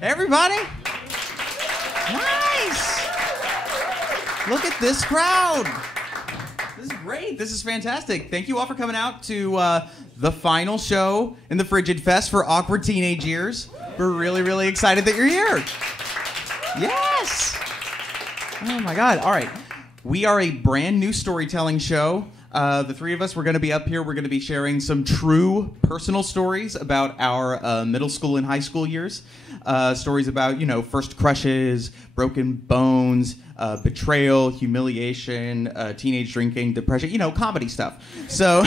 Everybody? Nice! Look at this crowd. This is great. This is fantastic. Thank you all for coming out to the final show in the Frigid Fest for Awkward Teenage Years. We're really, really excited that you're here. Yes! Oh my God. All right. We are a brand new storytelling show. The three of us, we're going to be up here. We're going to be sharing some true personal stories about our middle school and high school years. Stories about, first crushes, broken bones, betrayal, humiliation, teenage drinking, depression, comedy stuff. So,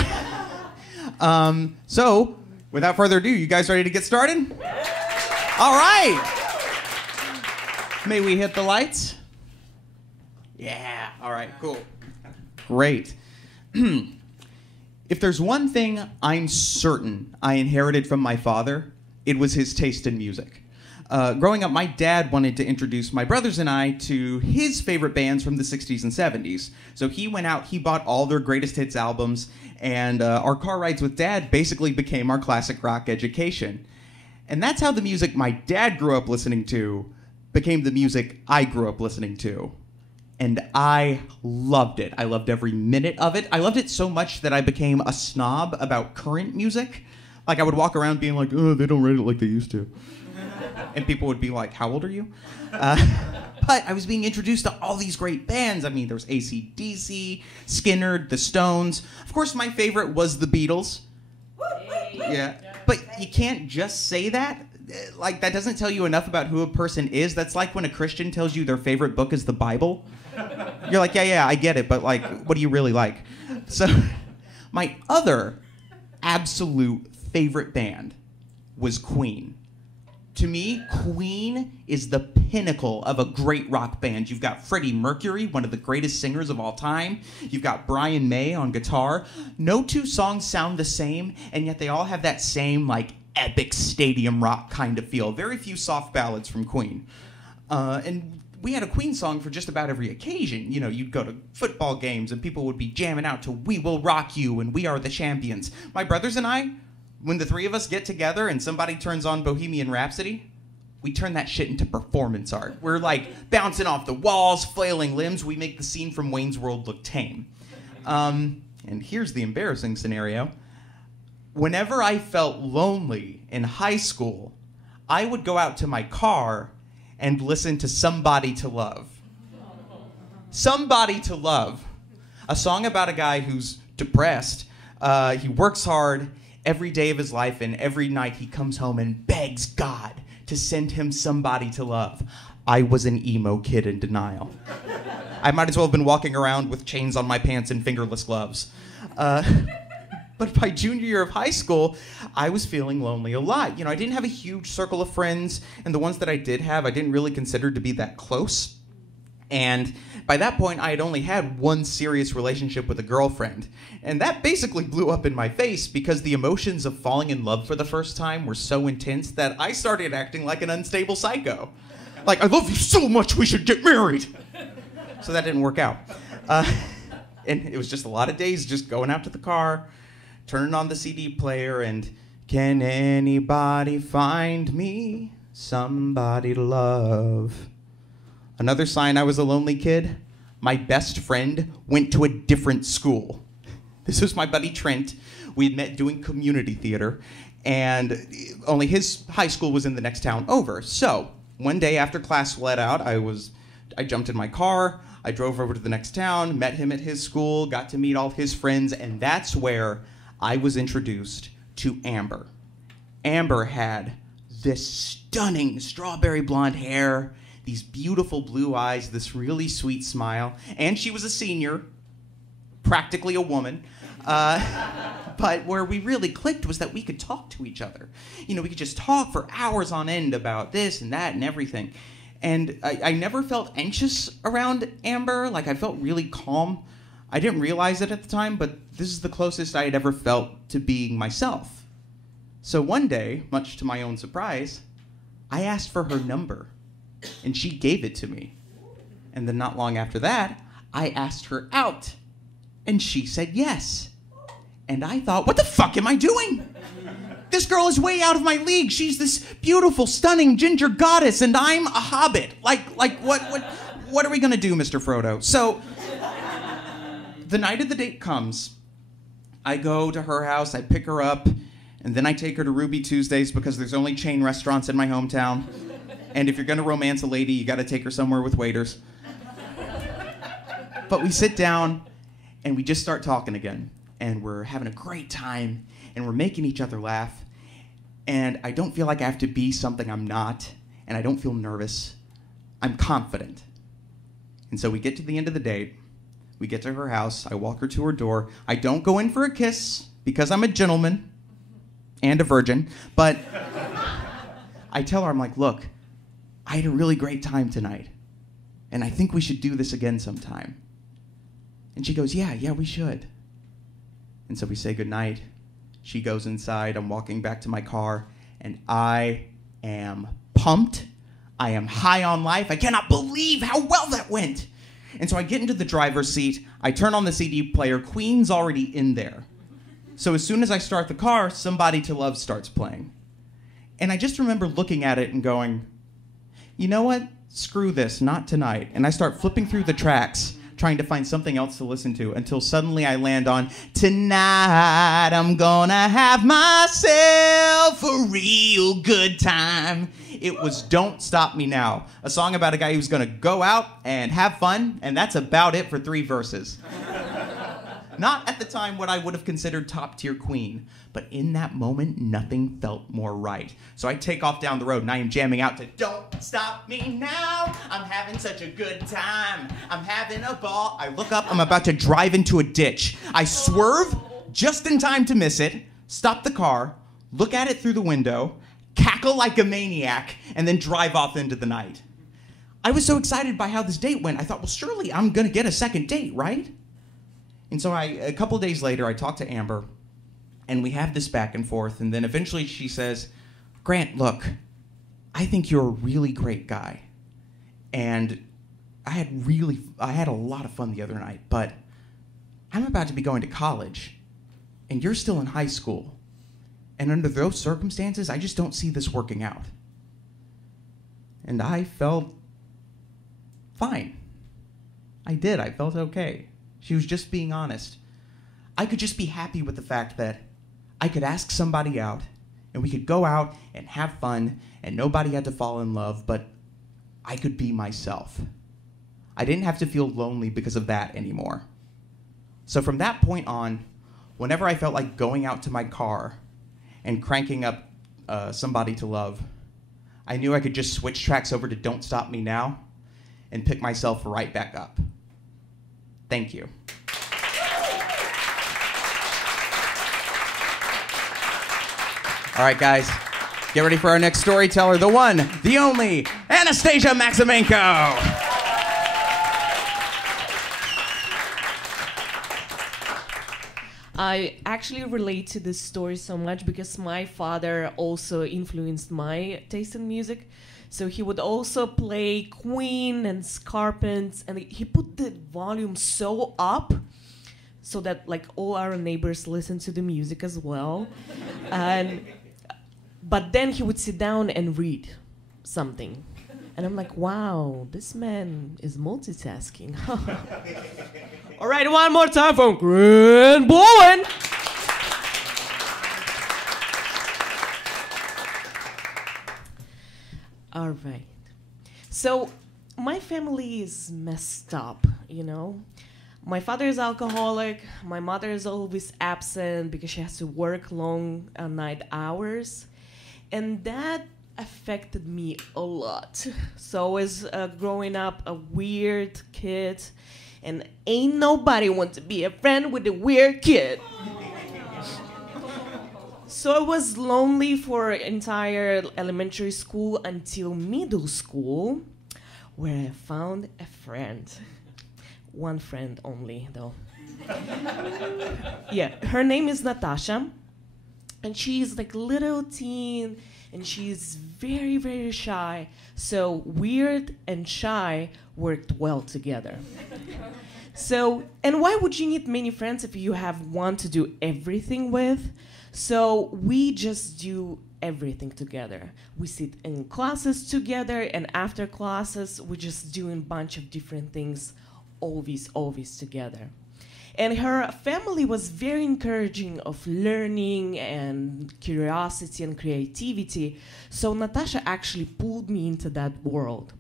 without further ado, you guys ready to get started? All right. May we hit the lights? Yeah. All right, cool. Great. If there's one thing I'm certain I inherited from my father, it was his taste in music. Growing up, my dad wanted to introduce my brothers and I to his favorite bands from the 60s and 70s. So he went out, he bought all their greatest hits albums, and our car rides with Dad basically became our classic rock education. And that's how the music my dad grew up listening to became the music I grew up listening to. And I loved it. I loved every minute of it. I loved it so much that I became a snob about current music. Like, I would walk around being like, oh, they don't write it like they used to. And people would be like, how old are you? But I was being introduced to all these great bands. I mean, there was AC/DC, Skynyrd, The Stones. Of course, my favorite was the Beatles. Yeah. But you can't just say that. Like, that doesn't tell you enough about who a person is. That's like when a Christian tells you their favorite book is the Bible. You're like, yeah, I get it, but like, what do you really like? So, my other absolute favorite band was Queen. To me, Queen is the pinnacle of a great rock band. You've got Freddie Mercury, one of the greatest singers of all time. You've got Brian May on guitar. No two songs sound the same, and yet they all have that same, like, epic stadium rock kind of feel. Very few soft ballads from Queen. And we had a Queen song for just about every occasion. You'd go to football games and people would be jamming out to We Will Rock You and We Are the Champions. My brothers and I, when the three of us get together and somebody turns on Bohemian Rhapsody, we turn that shit into performance art. We're like bouncing off the walls, flailing limbs. We make the scene from Wayne's World look tame. And here's the embarrassing scenario. Whenever I felt lonely in high school, I would go out to my car and listen to Somebody to Love. Somebody to Love. A song about a guy who's depressed. He works hard every day of his life, and every night he comes home and begs God to send him somebody to love. I was an emo kid in denial. I might as well have been walking around with chains on my pants and fingerless gloves. But by junior year of high school, I was feeling lonely a lot. I didn't have a huge circle of friends, and the ones that I did have, I didn't really consider to be that close. And by that point, I had only had one serious relationship with a girlfriend. And that basically blew up in my face because the emotions of falling in love for the first time were so intense that I started acting like an unstable psycho. Like, I love you so much, we should get married. So that didn't work out. And it was just a lot of days just going out to the car, turning on the CD player, and can anybody find me somebody to love? Another sign I was a lonely kid, my best friend went to a different school. This was my buddy Trent. We had met doing community theater, and only his high school was in the next town over. So one day after class let out, I jumped in my car, I drove over to the next town, met him at his school, got to meet all his friends, and that's where I was introduced to Amber. Amber had this stunning strawberry blonde hair, these beautiful blue eyes, this really sweet smile, and she was a senior, practically a woman. But where we really clicked was that we could talk to each other. We could just talk for hours on end about this and that and everything. And I never felt anxious around Amber. Like, I felt really calm. I didn't realize it at the time, but this is the closest I had ever felt to being myself. So one day, much to my own surprise, I asked for her number, and she gave it to me. And then not long after that, I asked her out, and she said yes. And I thought, what the fuck am I doing? This girl is way out of my league. She's this beautiful, stunning ginger goddess, and I'm a hobbit. Like what are we gonna do, Mr. Frodo? So, the night of the date comes. I go to her house, I pick her up, and then I take her to Ruby Tuesdays because there's only chain restaurants in my hometown. And if you're gonna romance a lady, you gotta take her somewhere with waiters. But we sit down, and we just start talking again. And we're having a great time, and we're making each other laugh. And I don't feel like I have to be something I'm not, and I don't feel nervous. I'm confident. And so we get to the end of the date. We get to her house. I walk her to her door. I don't go in for a kiss because I'm a gentleman and a virgin. But I tell her, I'm like, look, I had a really great time tonight, and I think we should do this again sometime. And she goes, yeah, we should. And so we say goodnight. She goes inside. I'm walking back to my car, and I am pumped. I am high on life. I cannot believe how well that went. And so I get into the driver's seat. I turn on the CD player. Queen's already in there. So as soon as I start the car, Somebody to Love starts playing. And I just remember looking at it and going, you know what? Screw this, not tonight. And I start flipping through the tracks, trying to find something else to listen to, until suddenly I land on, tonight I'm gonna have myself a real good time. It was Don't Stop Me Now, a song about a guy who's gonna go out and have fun, and that's about it for 3 verses. Not at the time what I would have considered top-tier Queen, but in that moment, nothing felt more right. So I take off down the road, and I am jamming out to Don't Stop Me Now. I'm having such a good time. I'm having a ball. I look up, I'm about to drive into a ditch. I swerve just in time to miss it, stop the car, look at it through the window, cackle like a maniac, and then drive off into the night. I was so excited by how this date went, I thought, well, surely I'm gonna get a second date, right? And so a couple days later, I talk to Amber, and we have this back and forth, and then eventually she says, Grant, look, I think you're a really great guy. And I had a lot of fun the other night, but I'm about to be going to college, and you're still in high school. And under those circumstances, I just don't see this working out. And I felt fine. I did. I felt okay. She was just being honest. I could just be happy with the fact that I could ask somebody out, and we could go out and have fun, and nobody had to fall in love, but I could be myself. I didn't have to feel lonely because of that anymore. So from that point on, whenever I felt like going out to my car and cranking up Somebody to Love, I knew I could just switch tracks over to Don't Stop Me Now and pick myself right back up. Thank you. All right, guys, get ready for our next storyteller, the one, the only, Anastassiya Maximenko. I actually relate to this story so much because my father also influenced my taste in music. So he would also play Queen and Scarpins, and he put the volume so up so that like all our neighbors listened to the music as well. But then he would sit down and read something. And I'm like, wow, this man is multitasking. All right, one more time from Grand Bowen. All right. So my family is messed up, you know. My father is alcoholic. My mother is always absent because she has to work long night hours. And that affected me a lot. So I was growing up a weird kid, and ain't nobody want to be a friend with a weird kid. So I was lonely for entire elementary school until middle school, where I found a friend. One friend only, though. Yeah, her name is Natasha, and she's like little teen, and she's very, very shy. So weird and shy worked well together. So, and why would you need many friends if you have one to do everything with? So we just do everything together. We sit in classes together, and after classes, we're just doing a bunch of different things, always together. And her family was very encouraging of learning and curiosity and creativity. So Natasha actually pulled me into that world.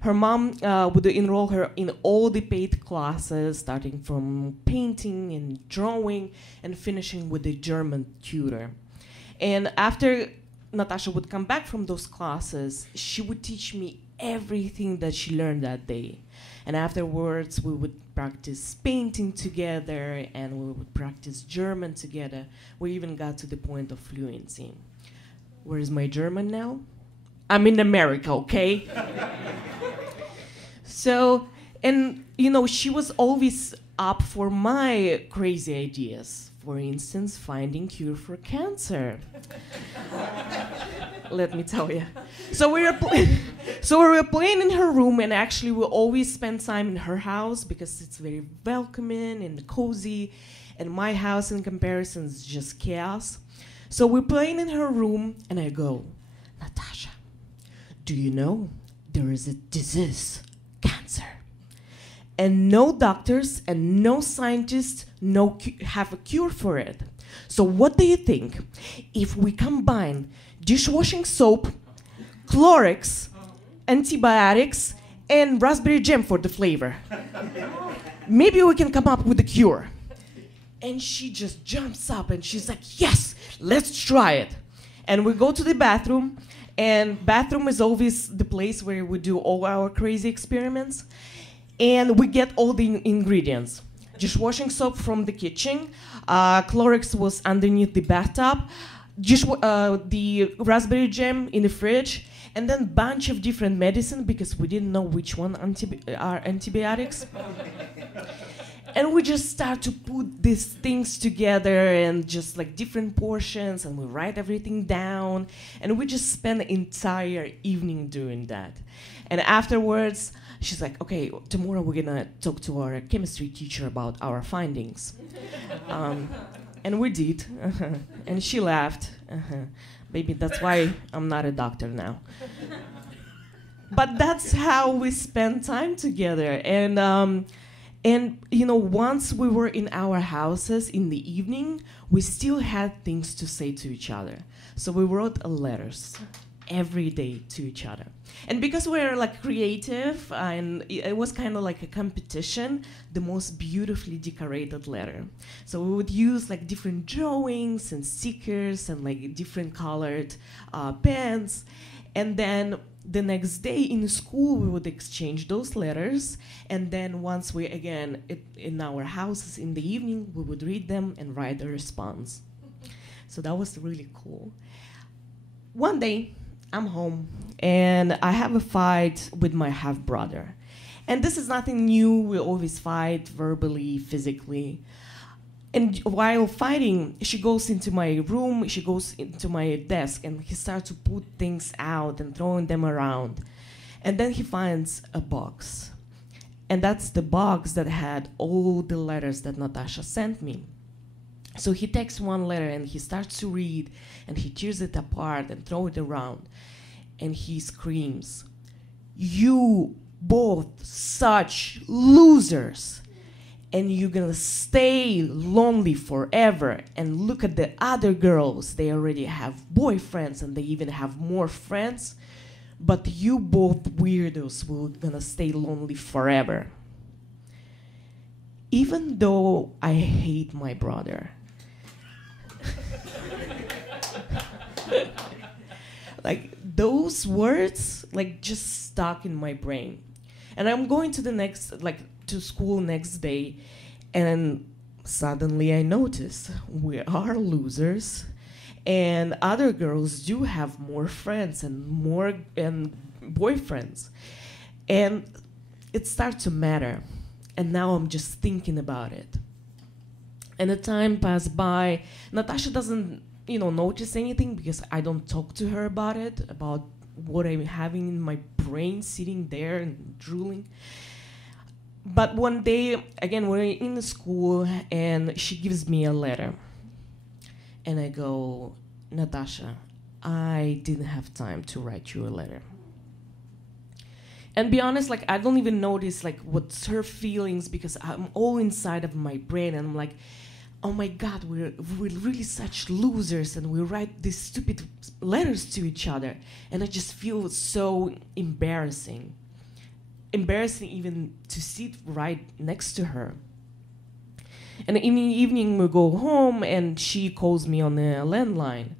Her mom would enroll her in all the paid classes, starting from painting and drawing and finishing with a German tutor. And after Natasha would come back from those classes, she would teach me everything that she learned that day. And afterwards, we would practice painting together, and we would practice German together. We even got to the point of fluency. Where is my German now? I'm in America, okay? So, and you know, she was always up for my crazy ideas. For instance, finding cure for cancer. Let me tell you. So we were playing in her room, and actually we always spend time in her house because it's very welcoming and cozy, and my house in comparison is just chaos. So we're playing in her room, and I go, Natasha, do you know there is a disease, cancer? And no doctors and no scientists have a cure for it. So what do you think if we combine dishwashing soap, Clorox, antibiotics, and raspberry jam for the flavor? Maybe we can come up with a cure. And she just jumps up and she's like, yes, let's try it. And we go to the bathroom, and bathroom is always the place where we do all our crazy experiments. And we get all the ingredients. Dishwashing soap from the kitchen, Clorox was underneath the bathtub, the raspberry jam in the fridge, and then bunch of different medicine because we didn't know which one are antibiotics. And we just start to put these things together and just like different portions, and we write everything down, and we just spend the entire evening doing that. And afterwards, she's like, okay, tomorrow we're gonna talk to our chemistry teacher about our findings. And we did, and she laughed. Maybe that's why I'm not a doctor now. But that's how we spend time together. And you know, once we were in our houses in the evening, we still had things to say to each other. So we wrote letters every day to each other. And because we're like creative, and it was kind of like a competition, the most beautifully decorated letter. So we would use like different drawings and stickers and like different colored pens. And then the next day in school, we would exchange those letters. And then once we, again, in our houses in the evening, we would read them and write a response. So that was really cool. One day, I'm home, and I have a fight with my half-brother. And this is nothing new. We always fight verbally, physically. And while fighting, she goes into my room, she goes into my desk, and he starts to put things out and throwing them around. And then he finds a box. And that's the box that had all the letters that Natasha sent me. So he takes one letter and he starts to read, and he tears it apart and throws it around. And he screams, "You both such losers. And you're gonna stay lonely forever. And look at the other girls. They already have boyfriends and they even have more friends. But you both weirdos will gonna stay lonely forever." Even though I hate my brother, like those words like just stuck in my brain. And I'm going to to school next day, and suddenly I notice we are losers, and other girls do have more friends and more boyfriends, and it starts to matter. And now I'm just thinking about it. And the time passed by. Natasha doesn't, notice anything because I don't talk to her about it, about what I'm having in my brain, sitting there and drooling. But one day, again, we're in the school, and she gives me a letter. And I go, Natasha, I didn't have time to write you a letter. And be honest, like, I don't even notice, like, what's her feelings, because I'm all inside of my brain, and I'm like, oh my God, we're really such losers, and we write these stupid letters to each other. And I just feel so embarrassing. Embarrassing even to sit right next to her. And in the evening, we go home, and she calls me on the landline.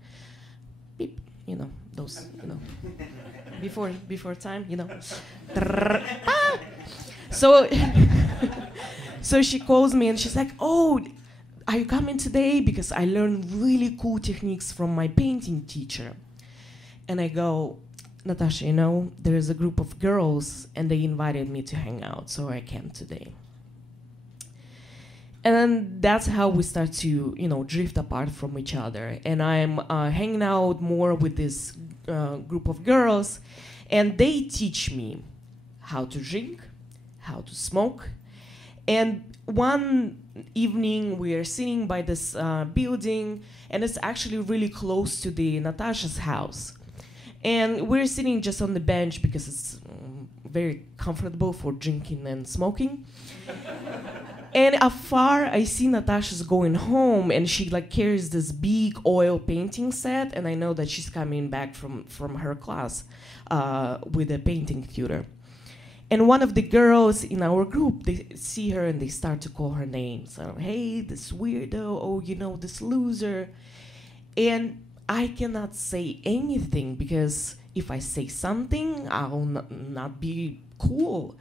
Beep, you know, those, you know, before time, you know. So, so she calls me, and she's like, oh, are you coming today? Because I learned really cool techniques from my painting teacher. And I go, Natasha, you know, there is a group of girls, and they invited me to hang out, so I came today. And then that's how we start to, you know, drift apart from each other. And I'm hanging out more with this group of girls, and they teach me how to drink, how to smoke. And one evening, we are sitting by this building, and it's actually really close to the Natasha's house. And we're sitting just on the bench because it's very comfortable for drinking and smoking. And afar, I see Natasha's going home, and she like carries this big oil painting set, and I know that she's coming back from her class with a painting tutor. And one of the girls in our group, they see her and they start to call her names. So, hey, this weirdo, oh, you know, this loser. And I cannot say anything, because if I say something, I'll not be cool.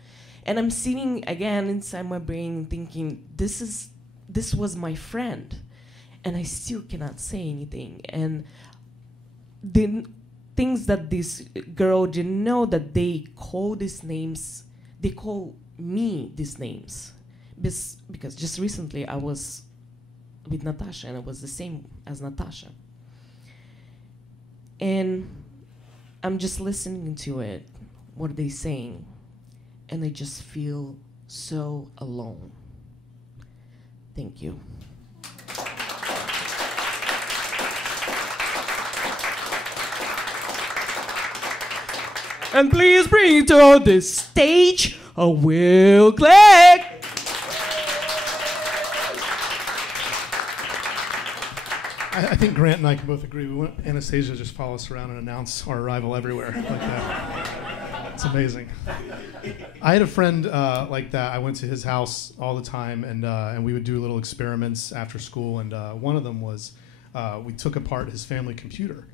And I'm sitting again inside my brain thinking, this was my friend, and I still cannot say anything. And the things that this girl didn't know, that they call these names, they call me these names. Because just recently I was with Natasha, and it was the same as Natasha. And I'm just listening to it, what are they saying? And I just feel so alone. Thank you. And please bring to the stage Will Clegg. I think Grant and I can both agree. We want Anastasia to just follow us around and announce our arrival everywhere like that. It's amazing. I had a friend like that. I went to his house all the time, and we would do little experiments after school. And one of them was we took apart his family computer,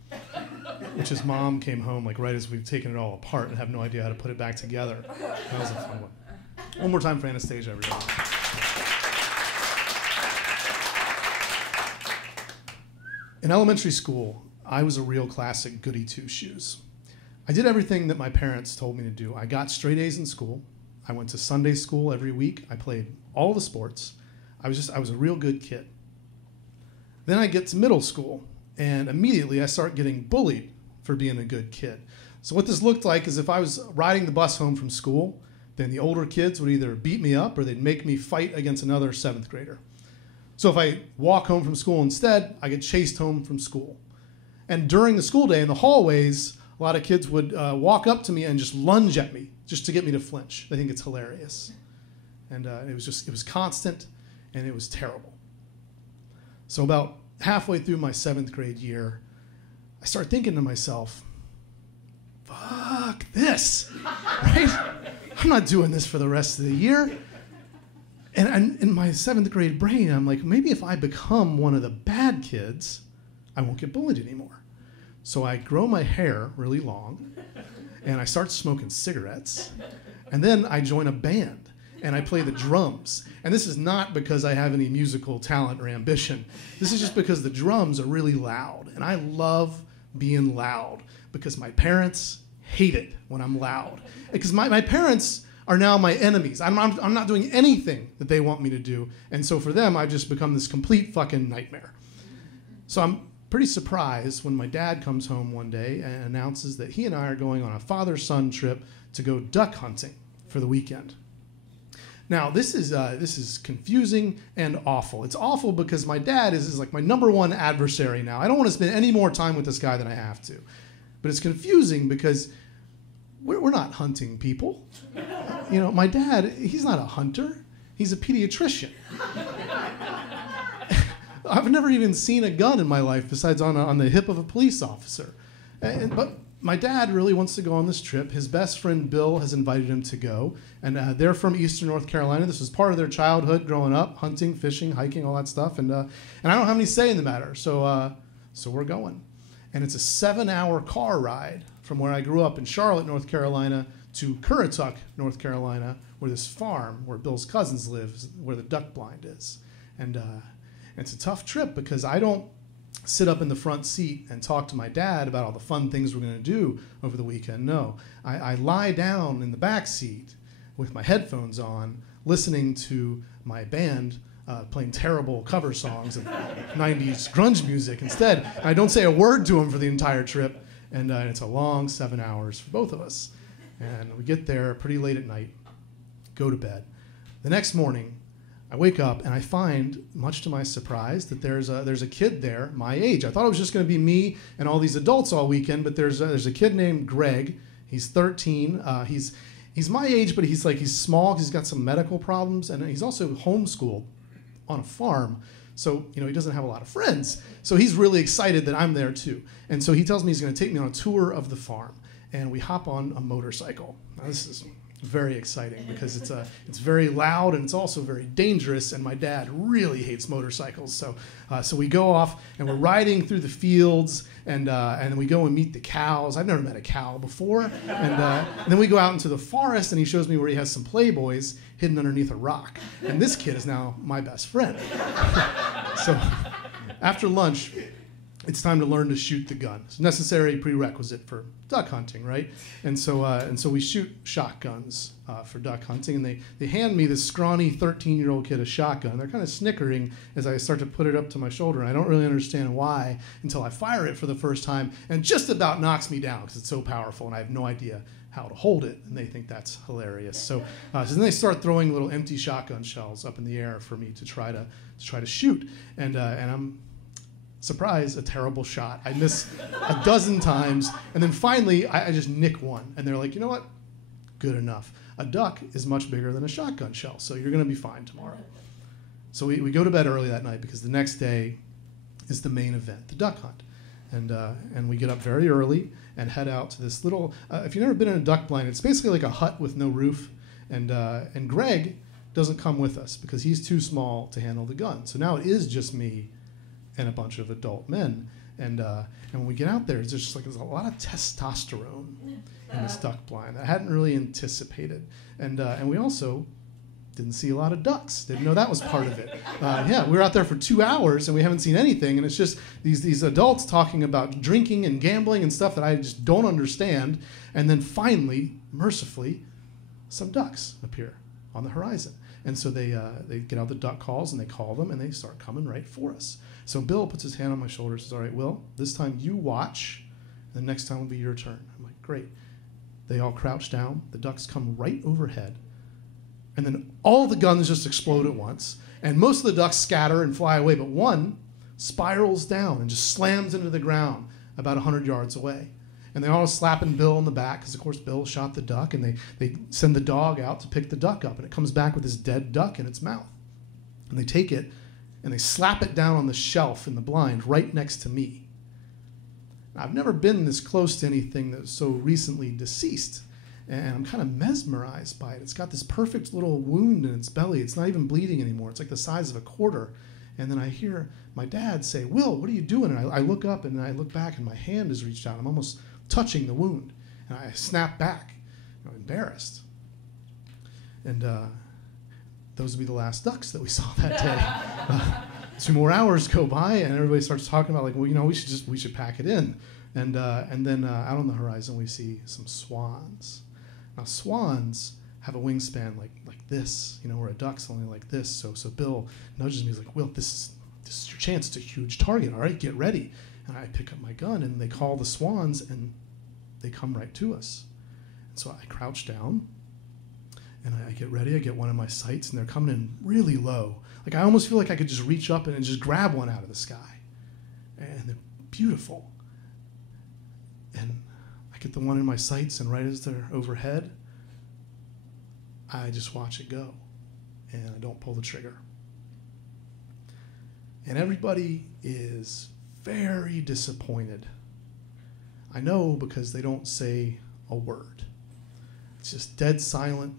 which his mom came home like right as we've taken it all apart and have no idea how to put it back together. That was a fun one. One more time for Anastasia, everybody. In elementary school, I was a real classic goody two-shoes. I did everything that my parents told me to do. I got straight A's in school. I went to Sunday school every week. I played all the sports. I was a real good kid. Then I get to middle school, and immediately I start getting bullied for being a good kid. So what this looked like is if I was riding the bus home from school, then the older kids would either beat me up or they'd make me fight against another 7th grader. So if I walk home from school instead, I get chased home from school. And during the school day in the hallways, a lot of kids would walk up to me and just lunge at me just to get me to flinch. They think it's hilarious. And it was constant, and it was terrible. So about halfway through my 7th grade year, I start thinking to myself, fuck this, right? I'm not doing this for the rest of the year. And in my 7th grade brain, I'm like, maybe if I become one of the bad kids, I won't get bullied anymore. So I grow my hair really long, and I start smoking cigarettes, and then I join a band, and I play the drums. And this is not because I have any musical talent or ambition. This is just because the drums are really loud, and I love being loud because my parents hate it when I'm loud. Because my parents are now my enemies. I'm not doing anything that they want me to do, and so for them, I've just become this complete fucking nightmare. So I'm pretty surprised when my dad comes home one day and announces that he and I are going on a father-son trip to go duck hunting for the weekend. Now, this is confusing and awful. It's awful because my dad is like my number one adversary now. I don't want to spend any more time with this guy than I have to. But it's confusing because we're not hunting people. You know, my dad, he's not a hunter. He's a pediatrician. I've never even seen a gun in my life besides on the hip of a police officer. But my dad really wants to go on this trip. His best friend Bill has invited him to go. And they're from Eastern North Carolina. This was part of their childhood growing up, hunting, fishing, hiking, all that stuff. And I don't have any say in the matter. So we're going. And it's a 7-hour car ride from where I grew up in Charlotte, North Carolina, to Currituck, North Carolina, where this farm where Bill's cousins live, where the duck blind is. And it's a tough trip because I don't sit up in the front seat and talk to my dad about all the fun things we're going to do over the weekend. No, I lie down in the back seat with my headphones on, listening to my band playing terrible cover songs of 90s grunge music instead. I don't say a word to him for the entire trip, and it's a long 7 hours for both of us. And we get there pretty late at night, go to bed. The next morning, I wake up and I find, much to my surprise, that there's a kid there my age. I thought it was just going to be me and all these adults all weekend, but there's a kid named Greg. He's 13. He's my age, but he's small. He's got some medical problems, and he's also homeschooled on a farm. So, you know, he doesn't have a lot of friends. So he's really excited that I'm there too. And so he tells me he's going to take me on a tour of the farm. And we hop on a motorcycle. Now, this is very exciting because it's very loud and it's also very dangerous. And my dad really hates motorcycles. So we go off and we're riding through the fields and then we go and meet the cows. I've never met a cow before. And then we go out into the forest and he shows me where he has some playboys hidden underneath a rock. And this kid is now my best friend. So after lunch, it's time to learn to shoot the gun. It's a necessary prerequisite for duck hunting, right? And so we shoot shotguns for duck hunting, and they hand me this scrawny 13-year-old kid a shotgun. They're kind of snickering as I start to put it up to my shoulder, and I don't really understand why until I fire it for the first time, and just about knocks me down because it's so powerful, and I have no idea how to hold it, and they think that's hilarious. So then they start throwing little empty shotgun shells up in the air for me to try to shoot, and I'm surprise, a terrible shot. I miss a dozen times, and then finally, I just nick one. And they're like, you know what? Good enough. A duck is much bigger than a shotgun shell, so you're going to be fine tomorrow. So we go to bed early that night because the next day is the main event, the duck hunt. And we get up very early and head out to this little, if you've never been in a duck blind, it's basically like a hut with no roof. And Greg doesn't come with us because he's too small to handle the gun. So now it is just me and a bunch of adult men. And when we get out there, there's a lot of testosterone in this duck blind that I hadn't really anticipated. And we also didn't see a lot of ducks. Didn't know that was part of it. We were out there for 2 hours and we haven't seen anything. And it's just these adults talking about drinking and gambling and stuff that I just don't understand. And then finally, mercifully, some ducks appear on the horizon. And so they get out the duck calls and they call them and they start coming right for us. So Bill puts his hand on my shoulder and says, all right, Will, this time you watch, and the next time will be your turn. I'm like, great. They all crouch down. The ducks come right overhead. And then all the guns just explode at once. And most of the ducks scatter and fly away, but one spirals down and just slams into the ground about 100 yards away. And they all slapping Bill on the back because, of course, Bill shot the duck, and they send the dog out to pick the duck up, and it comes back with this dead duck in its mouth. And they take it, and they slap it down on the shelf in the blind right next to me. Now, I've never been this close to anything that was so recently deceased, and I'm kind of mesmerized by it. It's got this perfect little wound in its belly. It's not even bleeding anymore. It's like the size of a quarter. And then I hear my dad say, Will, what are you doing? And I look up, and I look back, and my hand is reached out. I'm almost touching the wound. And I snap back, embarrassed. And those would be the last ducks that we saw that day. 2 more hours go by, and everybody starts talking about, like, well, we should pack it in. And then out on the horizon, we see some swans. Now, swans have a wingspan like this, where a duck's only like this. So Bill nudges me. He's like, Will, this is your chance. It's a huge target. All right, get ready. And I pick up my gun, and they call the swans, and they come right to us. And so I crouch down, And I get ready, I get one of my sights, and they're coming in really low. Like I almost feel like I could just reach up and just grab one out of the sky. And they're beautiful. And I get the one in my sights, and right as they're overhead, I just watch it go. And I don't pull the trigger. And everybody is very disappointed. I know because they don't say a word. It's just dead silent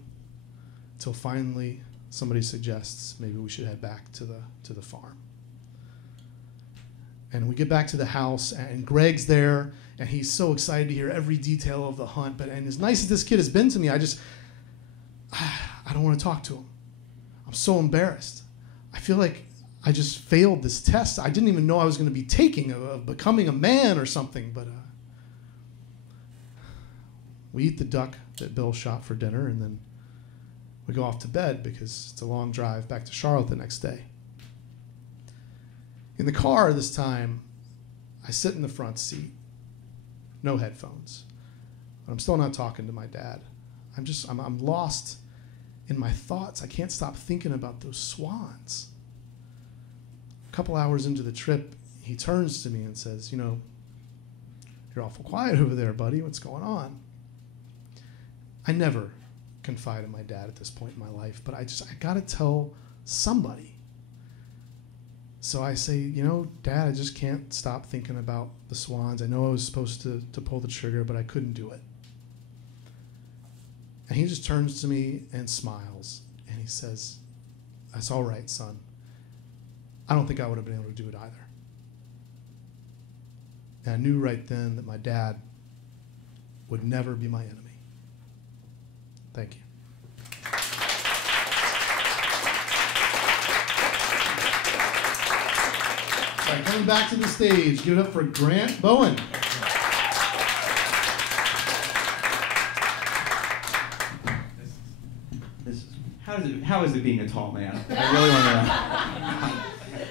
until finally somebody suggests maybe we should head back to the farm. And we get back to the house, and Greg's there, and he's so excited to hear every detail of the hunt. And as nice as this kid has been to me, I don't want to talk to him. I'm so embarrassed. I feel like I just failed this test. I didn't even know I was going to be taking of becoming a man or something. But we eat the duck that Bill shot for dinner, and then we go off to bed because it's a long drive back to Charlotte the next day. In the car this time, I sit in the front seat, no headphones. But I'm still not talking to my dad. I'm lost in my thoughts. I can't stop thinking about those swans. A couple hours into the trip, he turns to me and says, "You know, you're awful quiet over there, buddy. What's going on?" I never confide in my dad at this point in my life, but I gotta tell somebody. So I say, "You know, Dad, I just can't stop thinking about the swans. I know I was supposed to pull the trigger, but I couldn't do it." And he just turns to me and smiles, and he says, "That's all right, son. I don't think I would have been able to do it either." And I knew right then that my dad would never be my enemy. Thank you. All right, coming back to the stage, give it up for Grant Bowen. How is it being a tall man? I really want to know.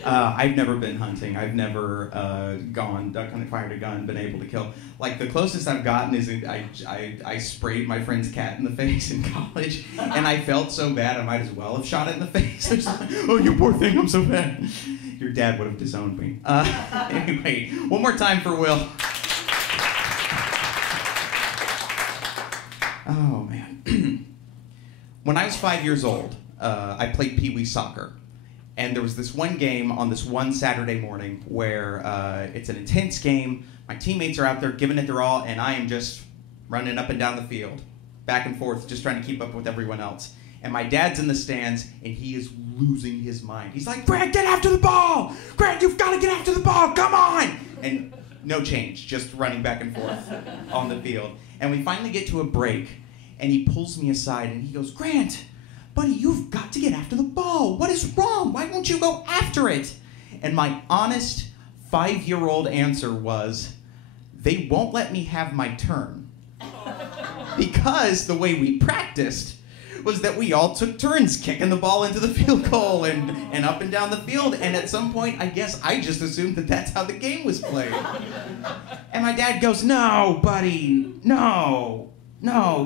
I've never been hunting. I've never gone duck hunting, fired a gun, been able to kill. Like the closest I've gotten is I sprayed my friend's cat in the face in college, and I felt so bad I might as well have shot it in the face. Like, "Oh, you poor thing, I'm so bad." Your dad would have disowned me. Anyway, one more time for Will. Oh man. When I was 5 years old, I played Pee Wee soccer. And there was this one game on this one Saturday morning where it's an intense game. My teammates are out there giving it their all, and I am just running up and down the field, back and forth, just trying to keep up with everyone else. And my dad's in the stands, and he is losing his mind. He's like, "Grant, get after the ball! Grant, you've got to get after the ball! Come on!" And no change, just running back and forth on the field. And we finally get to a break, and he pulls me aside, and he goes, "Grant, buddy, you've got to get after the ball. What is wrong? Why won't you go after it?" And my honest 5-year-old answer was, "They won't let me have my turn." Because the way we practiced was that we all took turns kicking the ball into the field goal and up and down the field. And at some point, I guess I just assumed that that's how the game was played. And my dad goes, "No, buddy, no,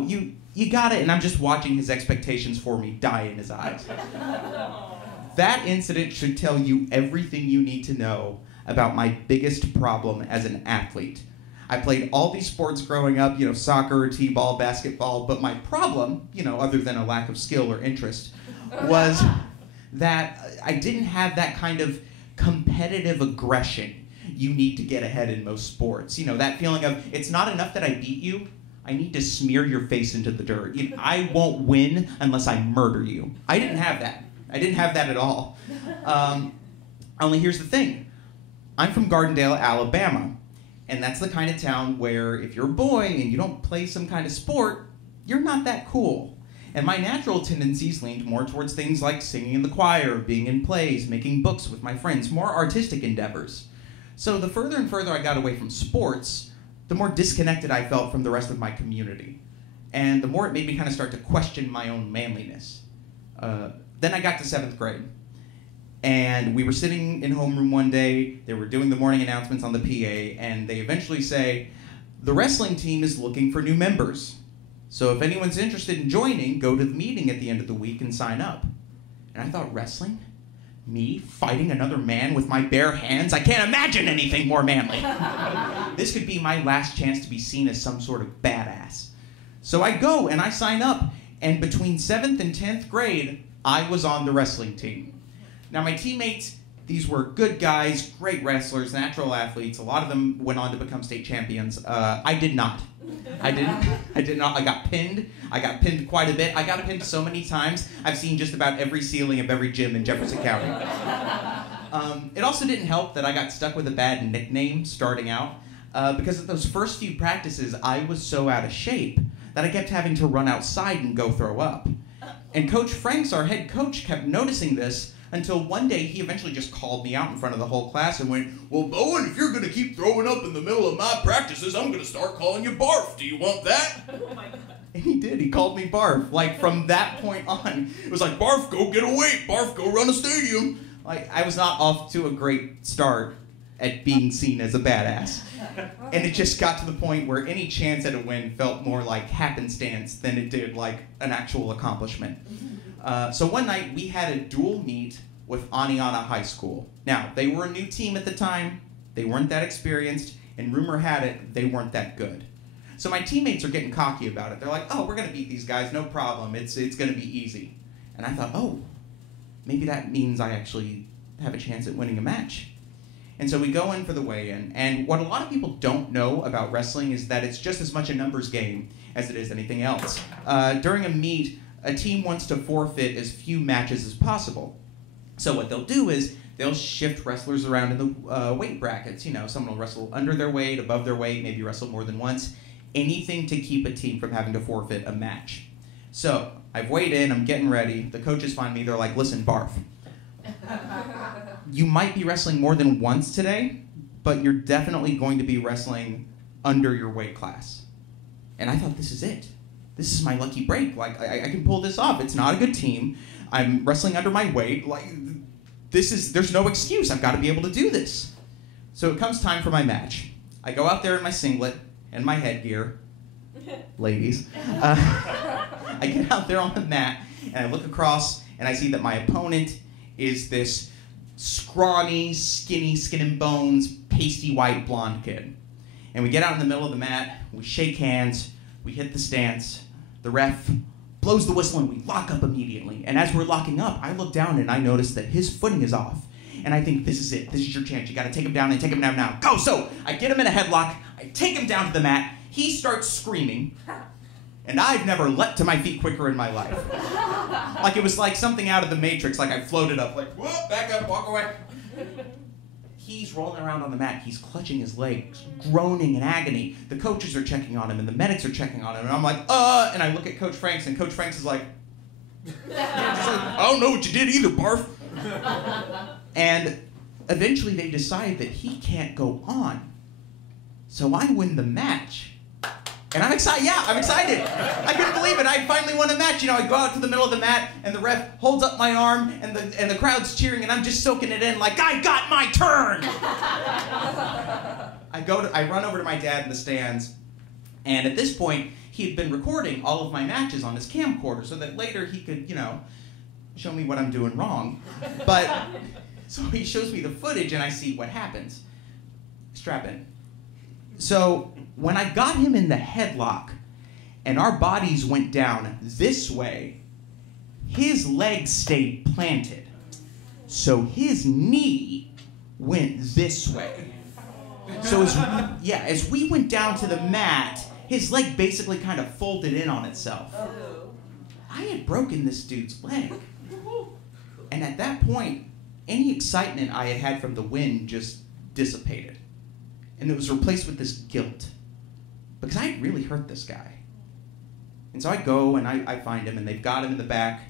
you got it." And I'm just watching his expectations for me die in his eyes. That incident should tell you everything you need to know about my biggest problem as an athlete. I played all these sports growing up, soccer, t-ball, basketball, but my problem, other than a lack of skill or interest, was that I didn't have that kind of competitive aggression you need to get ahead in most sports. That feeling of, it's not enough that I beat you, I need to smear your face into the dirt. I won't win unless I murder you. I didn't have that. I didn't have that at all. Only here's the thing. I'm from Gardendale, Alabama. And that's the kind of town where if you're a boy and you don't play some kind of sport, you're not that cool. And my natural tendencies leaned more towards things like singing in the choir, being in plays, making books with my friends, more artistic endeavors. So the further and further I got away from sports, the more disconnected I felt from the rest of my community. And the more it made me kind of start to question my own manliness. Then I got to 7th grade. And we were sitting in homeroom one day, they were doing the morning announcements on the PA, and they eventually say, "The wrestling team is looking for new members." So if anyone's interested in joining, go to the meeting at the end of the week and sign up. And I thought, wrestling? Me fighting another man with my bare hands? I can't imagine anything more manly. This could be my last chance to be seen as some sort of badass. So I go and I sign up, and between 7th and 10th grade, I was on the wrestling team. Now my teammates, these were good guys, great wrestlers, natural athletes. A lot of them went on to become state champions. I did not. I did not. I got pinned. I got pinned quite a bit. I got pinned so many times, I've seen just about every ceiling of every gym in Jefferson County. It also didn't help that I got stuck with a bad nickname starting out, because at those first few practices, I was so out of shape that I kept having to run outside and go throw up. And Coach Franks, our head coach, kept noticing this until one day he eventually just called me out in front of the whole class and went, "Well, Bowen, if you're going to keep throwing up in the middle of my practices, I'm going to start calling you Barf. Do you want that?" Oh my God. And he did. He called me Barf. Like, from that point on, it was like, "Barf, go get a weight. Barf, go run a stadium." Like, I was not off to a great start at being seen as a badass. And it just got to the point where any chance at a win felt more like happenstance than it did like an actual accomplishment. So one night, we had a dual meet with Aniana High School. Now, they were a new team at the time. They weren't that experienced, and rumor had it, they weren't that good. So my teammates are getting cocky about it. They're like, "Oh, we're going to beat these guys, no problem. It's going to be easy." And I thought, oh, maybe that means I actually have a chance at winning a match. And so we go in for the weigh-in, and what a lot of people don't know about wrestling is that it's just as much a numbers game as it is anything else. During a meet, a team wants to forfeit as few matches as possible. So what they'll do is they'll shift wrestlers around in the weight brackets. You know, someone will wrestle under their weight, above their weight, maybe wrestle more than once. Anything to keep a team from having to forfeit a match. So I've weighed in, I'm getting ready. The coaches find me, they're like, "Listen, Barf, you might be wrestling more than once today, but you're definitely going to be wrestling under your weight class." And I thought, this is it. This is my lucky break. Like, I can pull this off. It's not a good team. I'm wrestling under my weight. Like, there's no excuse. I've got to be able to do this. So it comes time for my match. I go out there in my singlet and my headgear. Ladies. I get out there on the mat, and I look across, and I see that my opponent is this scrawny, skinny, skin and bones, pasty white blonde kid. And we get out in the middle of the mat, we shake hands, we hit the stance, the ref blows the whistle, and we lock up immediately. And as we're locking up, I look down and I notice that his footing is off. And I think, this is it, this is your chance, you gotta take him down and take him down now. Go! So I get him in a headlock, I take him down to the mat, he starts screaming, and I've never leapt to my feet quicker in my life. Like it was like something out of the Matrix, like I floated up, like, whoop, back up, walk away. He's rolling around on the mat, he's clutching his legs, groaning in agony. The coaches are checking on him, and the medics are checking on him, and I'm like, and I look at Coach Franks, and Coach Franks is like, "I don't know what you did either, Barf." And eventually they decide that he can't go on. So I win the match. And I'm excited. Yeah, I'm excited. I couldn't believe it. I finally won a match. You know, I go out to the middle of the mat, and the ref holds up my arm, and the crowd's cheering, and I'm just soaking it in like, I got my turn. I run over to my dad in the stands, and at this point, he had been recording all of my matches on his camcorder so that later he could, you know, show me what I'm doing wrong. But so he shows me the footage, and I see what happens. Strap in. So when I got him in the headlock and our bodies went down this way, his legs stayed planted. So his knee went this way. So as we went down to the mat, his leg basically kind of folded in on itself. I had broken this dude's leg. And at that point, any excitement I had had from the win just dissipated. And it was replaced with this guilt. Because I had really hurt this guy. And so I go and I find him, and they've got him in the back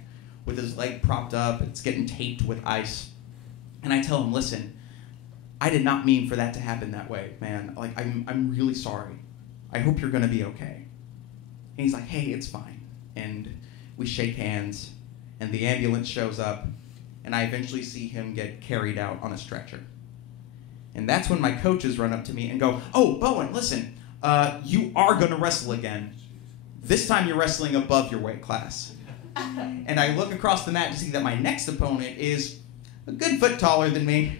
with his leg propped up. It's getting taped with ice. And I tell him, "Listen, I did not mean for that to happen that way, man. Like, I'm really sorry. I hope you're going to be okay." And he's like, "Hey, it's fine." And we shake hands, and the ambulance shows up, and I eventually see him get carried out on a stretcher. And that's when my coaches run up to me and go, "Oh, Bowen, listen, you are going to wrestle again. This time you're wrestling above your weight class. And I look across the mat to see that my next opponent is a good foot taller than me,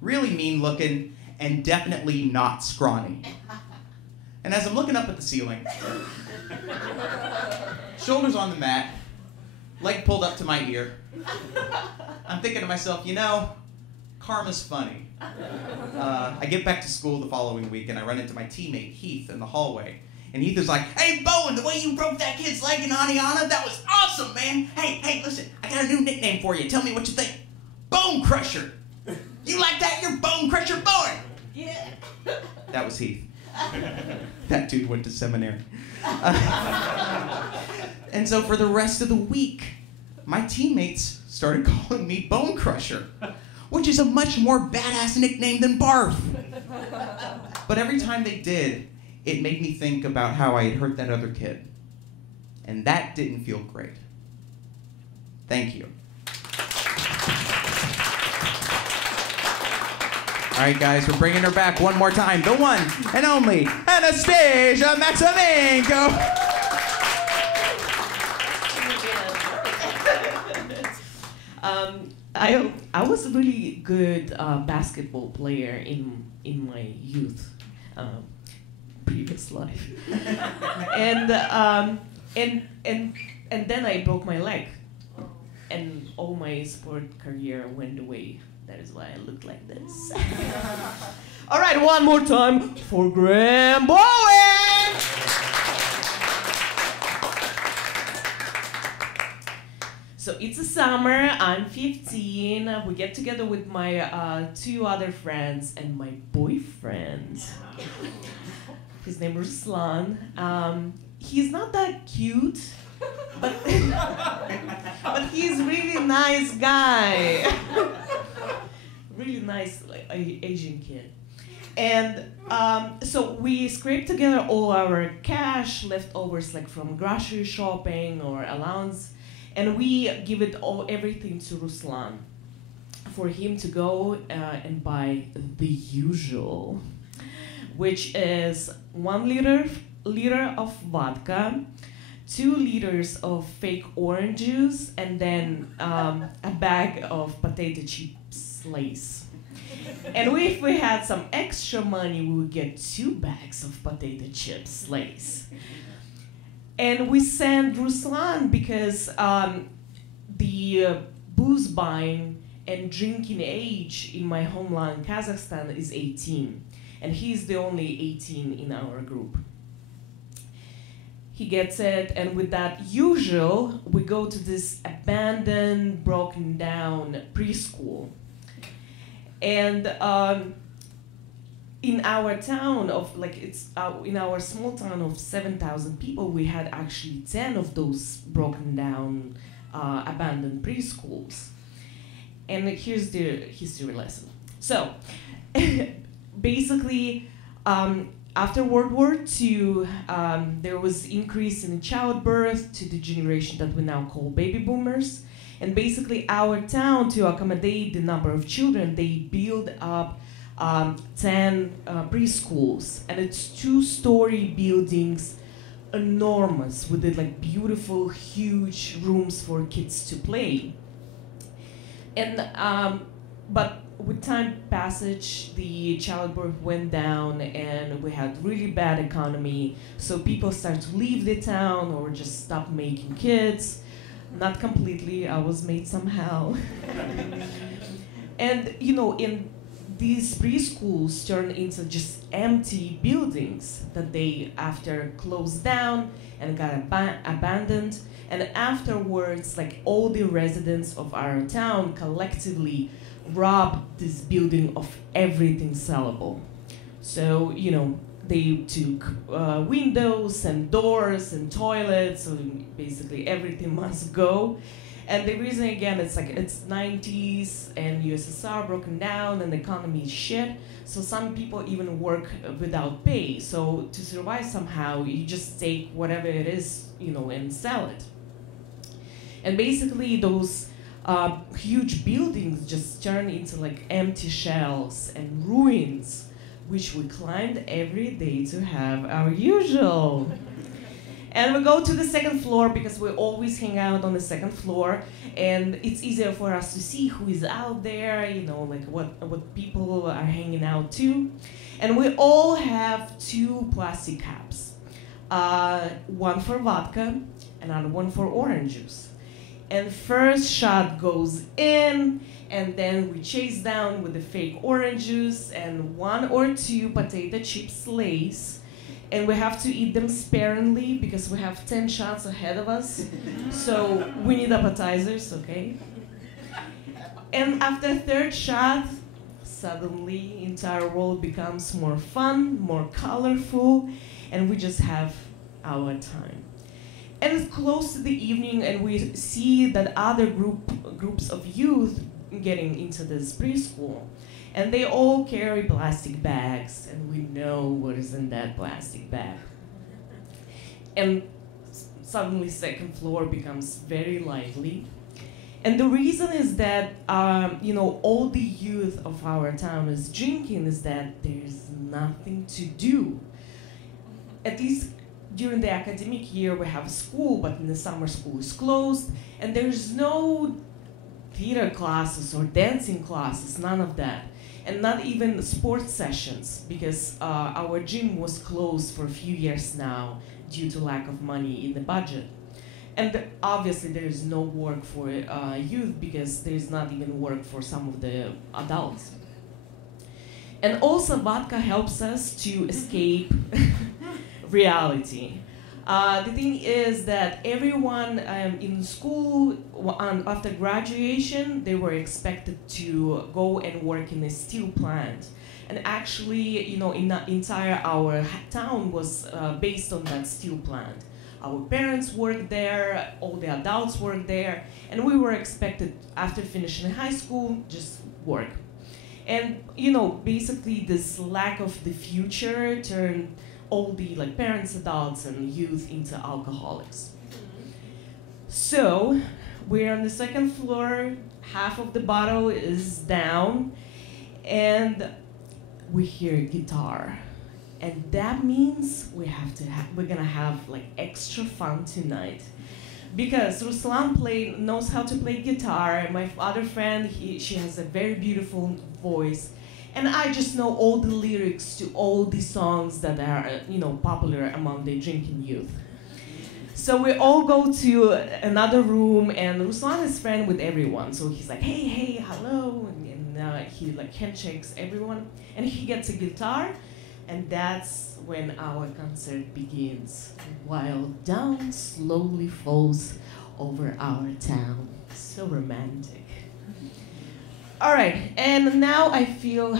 really mean looking, and definitely not scrawny. And as I'm looking up at the ceiling, shoulders on the mat, leg pulled up to my ear, I'm thinking to myself, you know, karma's funny. I get back to school the following week and I run into my teammate Heath in the hallway. And Heath is like, hey, Bowen, the way you broke that kid's leg in Aniana, that was awesome, man. Hey, listen, I got a new nickname for you. Tell me what you think. Bone Crusher. You like that? You're Bone Crusher Bowen. Yeah. That was Heath. That dude went to seminary. And so for the rest of the week, my teammates started calling me Bone Crusher, which is a much more badass nickname than Barf. But every time they did, it made me think about how I had hurt that other kid. And that didn't feel great. Thank you. All right, guys, we're bringing her back one more time. The one and only Anastassiya Maximenko. I was a really good basketball player in my youth, previous life, and then I broke my leg, and all my sport career went away. That is why I look like this. All right, one more time for Graham Bowen. So it's a summer, I'm 15, we get together with my 2 other friends and my boyfriend. His name is Ruslan. He's not that cute, but, but he's a really nice guy. Really nice Asian kid. And so we scrape together all our cash, leftovers like from grocery shopping or allowance, and we give it everything to Ruslan for him to go and buy the usual, which is 1 liter of vodka, 2 liters of fake orange juice, and then a bag of potato chips Lay's. And if we had some extra money, we would get 2 bags of potato chips Lay's. And we sent Ruslan because the booze buying and drinking age in my homeland, Kazakhstan, is 18. And he's the only 18 in our group. He gets it, and with that usual, we go to this abandoned, broken down preschool. And in our town of, in our small town of 7,000 people, we had actually 10 of those broken down, abandoned preschools. And here's the history lesson. So, basically, after World War II, there was increase in childbirth to the generation that we now call baby boomers. And basically, our town, to accommodate the number of children, they built up 10 preschools. And it's 2-story buildings, enormous, with the, beautiful, huge rooms for kids to play. And but with time passage, the childbirth went down, and we had really bad economy. So people started to leave the town or just stop making kids. Not completely, I was made somehow. And in these preschools turned into just empty buildings that they after closed down and got abandoned. And afterwards, all the residents of our town collectively robbed this building of everything sellable. So, they took windows and doors and toilets, so basically everything must go. And the reason, again, it's 90s and USSR broken down and the economy is shit. So some people even work without pay. So to survive somehow, you just take whatever it is, and sell it. And basically those huge buildings just turn into empty shells and ruins, which we climbed every day to have our usual. And we go to the second floor because we always hang out on the second floor, and it's easier for us to see who is out there, you know, like what people are hanging out to. And we all have 2 plastic caps, one for vodka, another one for orange juice. And first shot goes in, and then we chase down with the fake orange juice and 1 or 2 potato chips Lay's. And we have to eat them sparingly because we have 10 shots ahead of us. So we need appetizers, okay? And after third shot, suddenly entire world becomes more fun, more colorful, and we just have our time. And it's close to the evening, and we see that other groups of youth getting into this preschool. And they all carry plastic bags, and we know what is in that plastic bag. And suddenly second floor becomes very lively. And the reason is that, you know, all the youth of our town is drinking is that there's nothing to do. At least during the academic year we have school, but in the summer school is closed, and there's no theater classes or dancing classes, none of that. And not even sports sessions, because our gym was closed for a few years now due to lack of money in the budget. And obviously there is no work for youth because there is not even work for some of the adults. And also vodka helps us to escape reality. The thing is that everyone in school, after graduation, they were expected to go and work in a steel plant. And actually, you know, entire our town was based on that steel plant. Our parents worked there, all the adults worked there, and we were expected, after finishing high school, just work. And, you know, basically this lack of the future turned all the like parents, adults, and youth into alcoholics. So we're on the second floor, half of the bottle is down, and we hear a guitar. And that means we're gonna have like extra fun tonight. Because Ruslan knows how to play guitar. My other friend, she has a very beautiful voice. And I just know all the lyrics to all the songs that are, you know, popular among the drinking youth. So we all go to another room, and Ruslan is friend with everyone. So he's like, hey, hey, hello, and he like handshakes everyone, and he gets a guitar, and that's when our concert begins. While down slowly falls over our town. So romantic. All right, and now I feel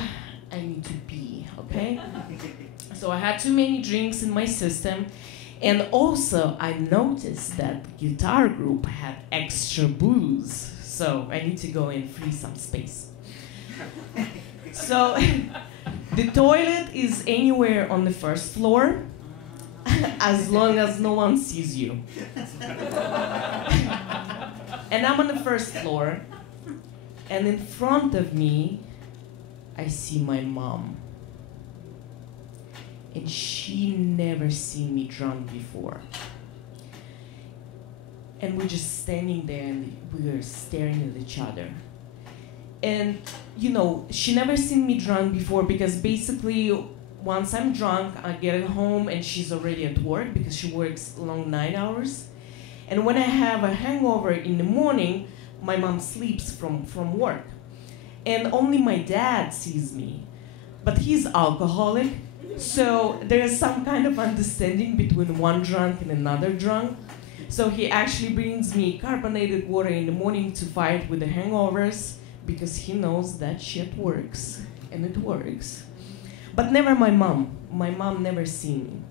I need to pee, okay? So I had too many drinks in my system, and also I noticed that the guitar group had extra booze, so I need to go and free some space. So the toilet is anywhere on the first floor, as long as no one sees you. And I'm on the first floor. And in front of me, I see my mom. And she never seen me drunk before. And we're just standing there and we were staring at each other. And, you know, she never seen me drunk before because basically once I'm drunk, I get home and she's already at work because she works long 9 hours. And when I have a hangover in the morning, my mom sleeps from work. And only my dad sees me. But he's alcoholic, so there's some kind of understanding between one drunk and another drunk. So he actually brings me carbonated water in the morning to fight with the hangovers because he knows that shit works, and it works. But never my mom. My mom never seen me.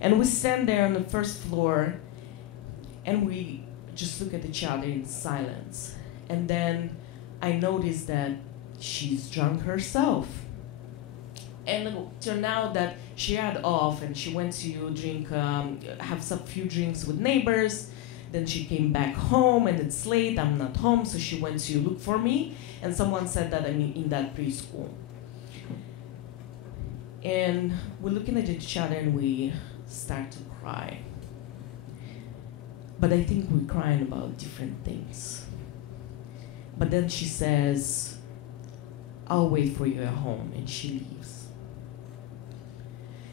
And we stand there on the first floor, and we just look at each other in silence. And then I noticed that she's drunk herself. And it turned out that she had off and she went to drink, have some few drinks with neighbors. Then she came back home and it's late, I'm not home, so she went to look for me. And someone said that I'm in that preschool. And we're looking at each other and we start to cry. but I think we're crying about different things. But then she says, I'll wait for you at home, and she leaves.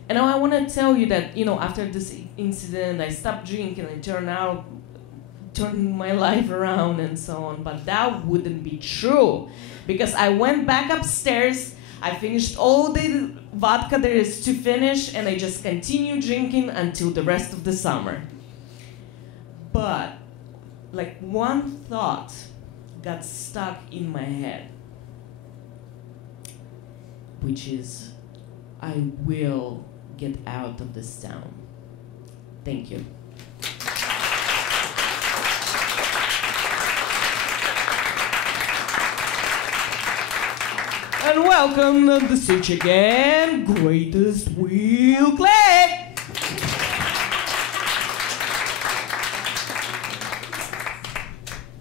And now I want to tell you that, after this incident, I stopped drinking, I turned my life around and so on, but that wouldn't be true, because I went back upstairs, I finished all the vodka there is to finish, and I just continued drinking until the rest of the summer. But, one thought got stuck in my head, which is, I will get out of this town. Thank you. And welcome to the stage again, greatest Will Clegg.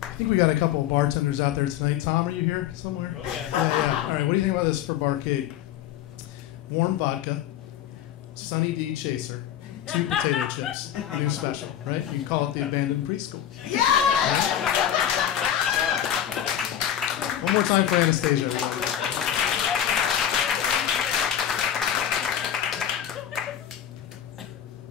I think we got a couple of bartenders out there tonight. Tom, are you here somewhere? Okay. Yeah. All right, what do you think about this for barcade? Warm vodka, Sunny D Chaser, 2 potato chips, new special, right? You can call it the abandoned preschool. Yeah! Right? One more time for Anastassiya, everybody.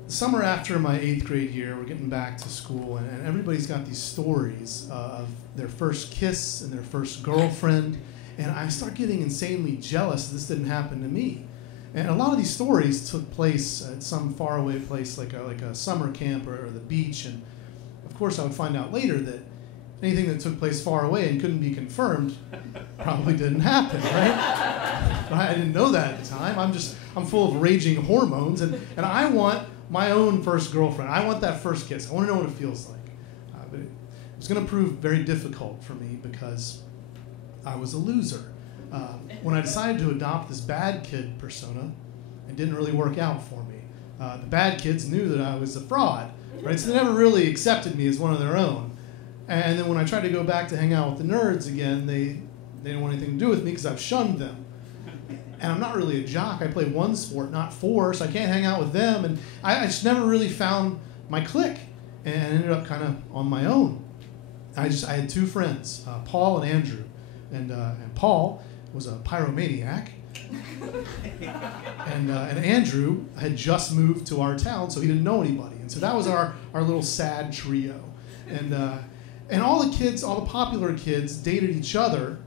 The summer after my 8th grade year, we're getting back to school, and everybody's got these stories of their first kiss and their first girlfriend, and I start getting insanely jealous this didn't happen to me. And a lot of these stories took place at some faraway place like a summer camp or the beach, and of course I would find out later that anything that took place far away and couldn't be confirmed probably didn't happen, right? But I didn't know that at the time. I'm full of raging hormones, and I want my own first girlfriend. I want that first kiss. I want to know what it feels like. But it was going to prove very difficult for me because I was a loser. When I decided to adopt this bad kid persona, it didn't really work out for me. The bad kids knew that I was a fraud, right? So they never really accepted me as one of their own. And then when I tried to go back to hang out with the nerds again, they didn't want anything to do with me because I've shunned them. And I'm not really a jock. I play one sport, not 4, so I can't hang out with them. And I just never really found my clique and ended up kind of on my own. I had 2 friends, Paul and Andrew. And Paul was a pyromaniac. and Andrew had just moved to our town, so he didn't know anybody. And so that was our little sad trio. And all the kids, all the popular kids dated each other.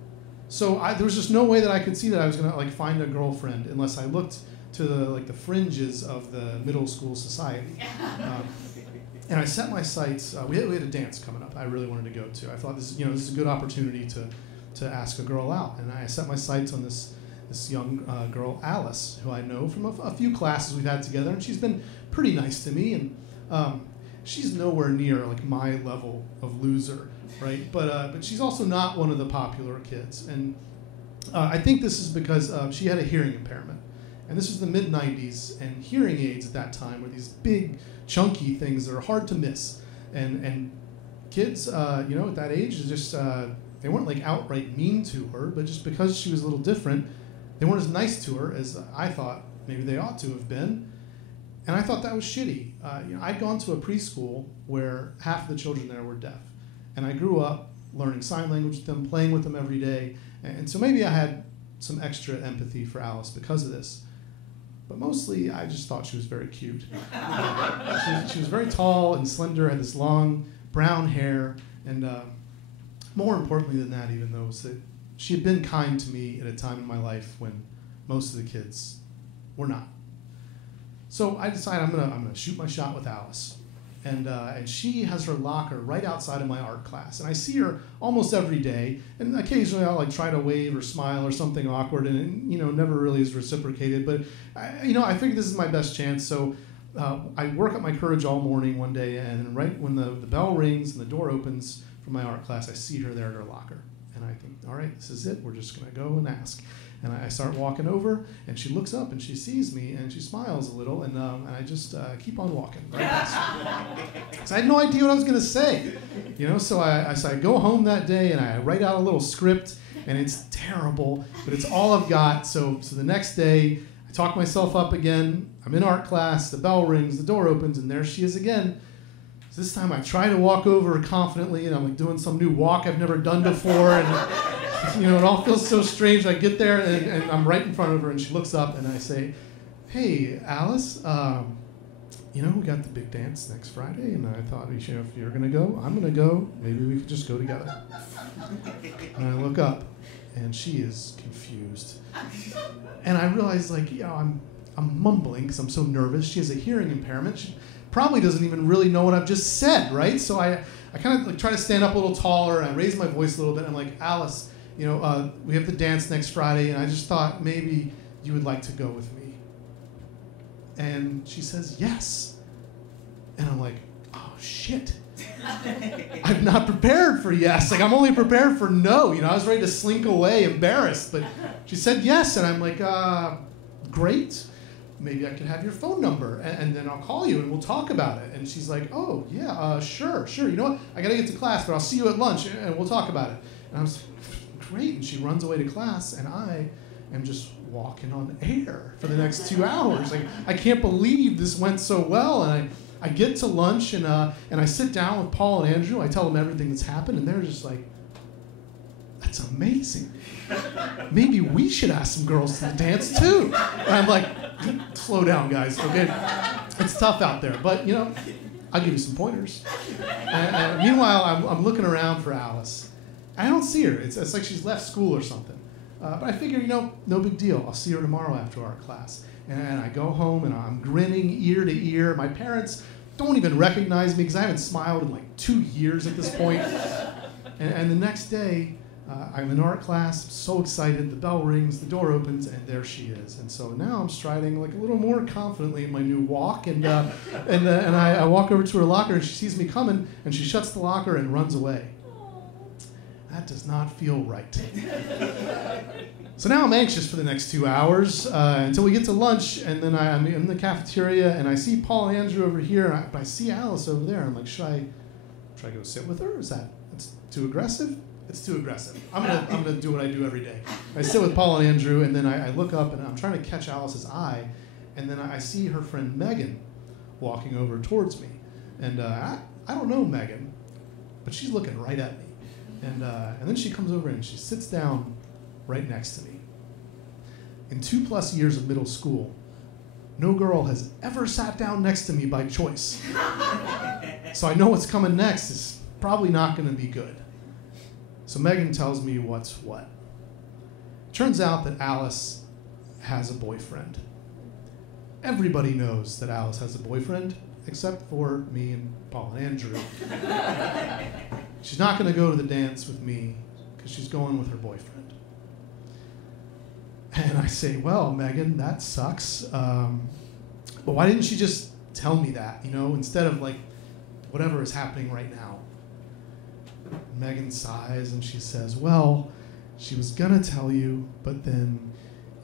So there was just no way that I could see that I was gonna find a girlfriend unless I looked to the fringes of the middle school society. And I set my sights. We had a dance coming up. I really wanted to go to. I thought this is a good opportunity to ask a girl out. And I set my sights on this young girl, Alice, who I know from a few classes we've had together, and she's been pretty nice to me. And she's nowhere near my level of loser. Right, but she's also not one of the popular kids, and I think this is because she had a hearing impairment, and this was the mid-90s, and hearing aids at that time were these big, chunky things that are hard to miss, and kids, at that age, just they weren't outright mean to her, but just because she was a little different, they weren't as nice to her as I thought maybe they ought to have been, and I thought that was shitty. I'd gone to a preschool where half of the children there were deaf. And I grew up learning sign language with them, playing with them every day. And so maybe I had some extra empathy for Alice because of this. But mostly, I just thought she was very cute. She was very tall and slender, had this long brown hair. And more importantly than that, even though, was that she had been kind to me at a time in my life when most of the kids were not. So I decided I'm gonna shoot my shot with Alice. And she has her locker right outside of my art class. And I see her almost every day. And occasionally I'll try to wave or smile or something awkward. And never really is reciprocated. But I figured this is my best chance. So I work up my courage all morning one day. And right when the bell rings and the door opens for my art class, I see her there at her locker. And I think, all right, this is it. We're just going to go and ask. And I start walking over, and she looks up, and she sees me, and she smiles a little, and I just keep on walking. Right? So I had no idea what I was going to say. So I go home that day, and I write out a little script, and it's terrible, but it's all I've got. So the next day, I talk myself up again. I'm in art class. The bell rings. The door opens, and there she is again. So this time I try to walk over confidently, and I'm like doing some new walk I've never done before, and it all feels so strange. I get there, and I'm right in front of her, and she looks up, and I say, "Hey, Alice, we got the big dance next Friday, and I thought, if you're gonna go, I'm gonna go. Maybe we could just go together." And I look up, and she is confused, and I realize, I'm mumbling because I'm so nervous. She has a hearing impairment. She probably doesn't even really know what I've just said, right? So I kind of try to stand up a little taller, and I raise my voice a little bit. And I'm like, "Alice, we have the dance next Friday, and I just thought maybe you would like to go with me." And she says, "Yes." And I'm like, "Oh, shit. I'm not prepared for yes. I'm only prepared for no." I was ready to slink away, embarrassed. But she said yes, and I'm like, "Great. Maybe I can have your phone number, and then I'll call you, and we'll talk about it." And she's like, "Oh, yeah, sure. You know what? I got to get to class, but I'll see you at lunch, and we'll talk about it." And I was like, "Great." And she runs away to class, and I am just walking on air for the next 2 hours. I can't believe this went so well. And I get to lunch, and I sit down with Paul and Andrew. I tell them everything that's happened, and they're just like, "That's amazing. Maybe we should ask some girls to dance too." And I'm like, "Slow down, guys, okay? It's tough out there, but I'll give you some pointers." And meanwhile, I'm looking around for Alice. I don't see her. It's like she's left school or something. But I figure, no big deal. I'll see her tomorrow after our class. And I go home, and I'm grinning ear to ear. My parents don't even recognize me because I haven't smiled in 2 years at this point. And the next day, I'm in art class, so excited. The bell rings, the door opens, and there she is. And so now I'm striding a little more confidently in my new walk, and I walk over to her locker, and she sees me coming, and she shuts the locker and runs away. That does not feel right. So now I'm anxious for the next 2 hours until we get to lunch, and then I'm in the cafeteria, and I see Paul and Andrew over here, but I see Alice over there. I'm like, should I go sit with her? That's too aggressive? It's too aggressive. I'm gonna do what I do every day. I sit with Paul and Andrew, and then I look up, and I'm trying to catch Alice's eye, and then I see her friend Megan walking over towards me. And I don't know Megan, but she's looking right at me. And then she comes over and she sits down right next to me. In 2+ years of middle school, no girl has ever sat down next to me by choice. So I know what's coming next is probably not going to be good. So Megan tells me what's what. Turns out that Alice has a boyfriend. Everybody knows that Alice has a boyfriend, except for me and Paul and Andrew. She's not going to go to the dance with me because she's going with her boyfriend. And I say, well, Megan, that sucks. But why didn't she just tell me that, instead of whatever is happening right now? Megan sighs and she says, well, she was going to tell you, but then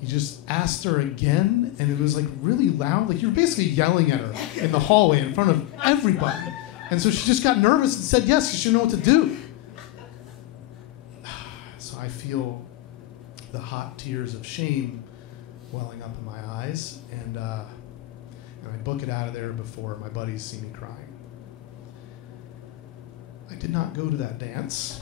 you just asked her again, and it was really loud. You were basically yelling at her in the hallway in front of everybody. And so she just got nervous and said yes, because she didn't know what to do. So I feel the hot tears of shame welling up in my eyes, and I book it out of there before my buddies see me crying. I did not go to that dance.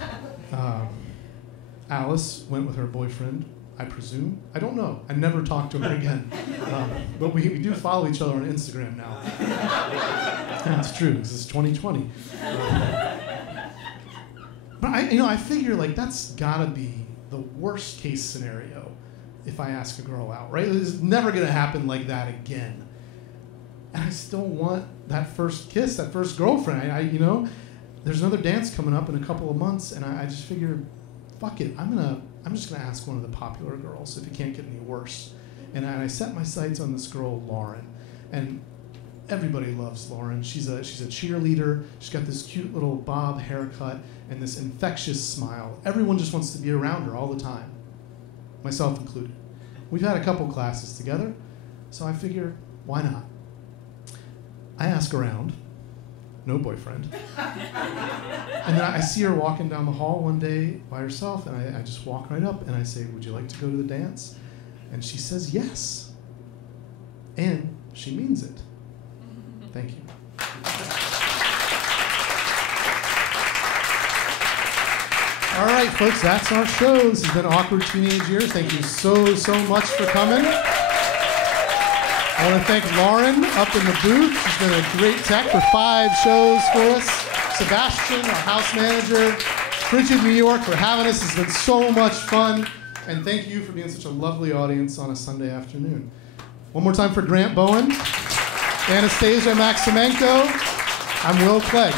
Alice went with her boyfriend, I presume. I don't know. I never talked to her again. But we do follow each other on Instagram now. That's true, because it's 2020. But I figure that's gotta be the worst case scenario if I ask a girl out, right? It's never gonna happen like that again. And I still want that first kiss, that first girlfriend. There's another dance coming up in a couple of months, and I just figured, fuck it, I'm just gonna ask one of the popular girls if it can't get any worse. And I set my sights on this girl, Lauren, and everybody loves Lauren. She's a cheerleader. She's got this cute little bob haircut and this infectious smile. Everyone just wants to be around her all the time, myself included. We've had a couple classes together, so I figure, why not? I ask around. No boyfriend. And then I see her walking down the hall one day by herself, and I just walk right up and I say, would you like to go to the dance? And she says yes. And she means it. Thank you. All right, folks, that's our show. This has been Awkward Teenage Years. Thank you so much for coming. I want to thank Lauren up in the booth. She's been a great tech for 5 shows for us. Sebastian, our house manager. Frigid New York for having us. It's been so much fun. And thank you for being such a lovely audience on a Sunday afternoon. One more time for Grant Bowen, Anastassiya Maximenko. I'm Will Clegg.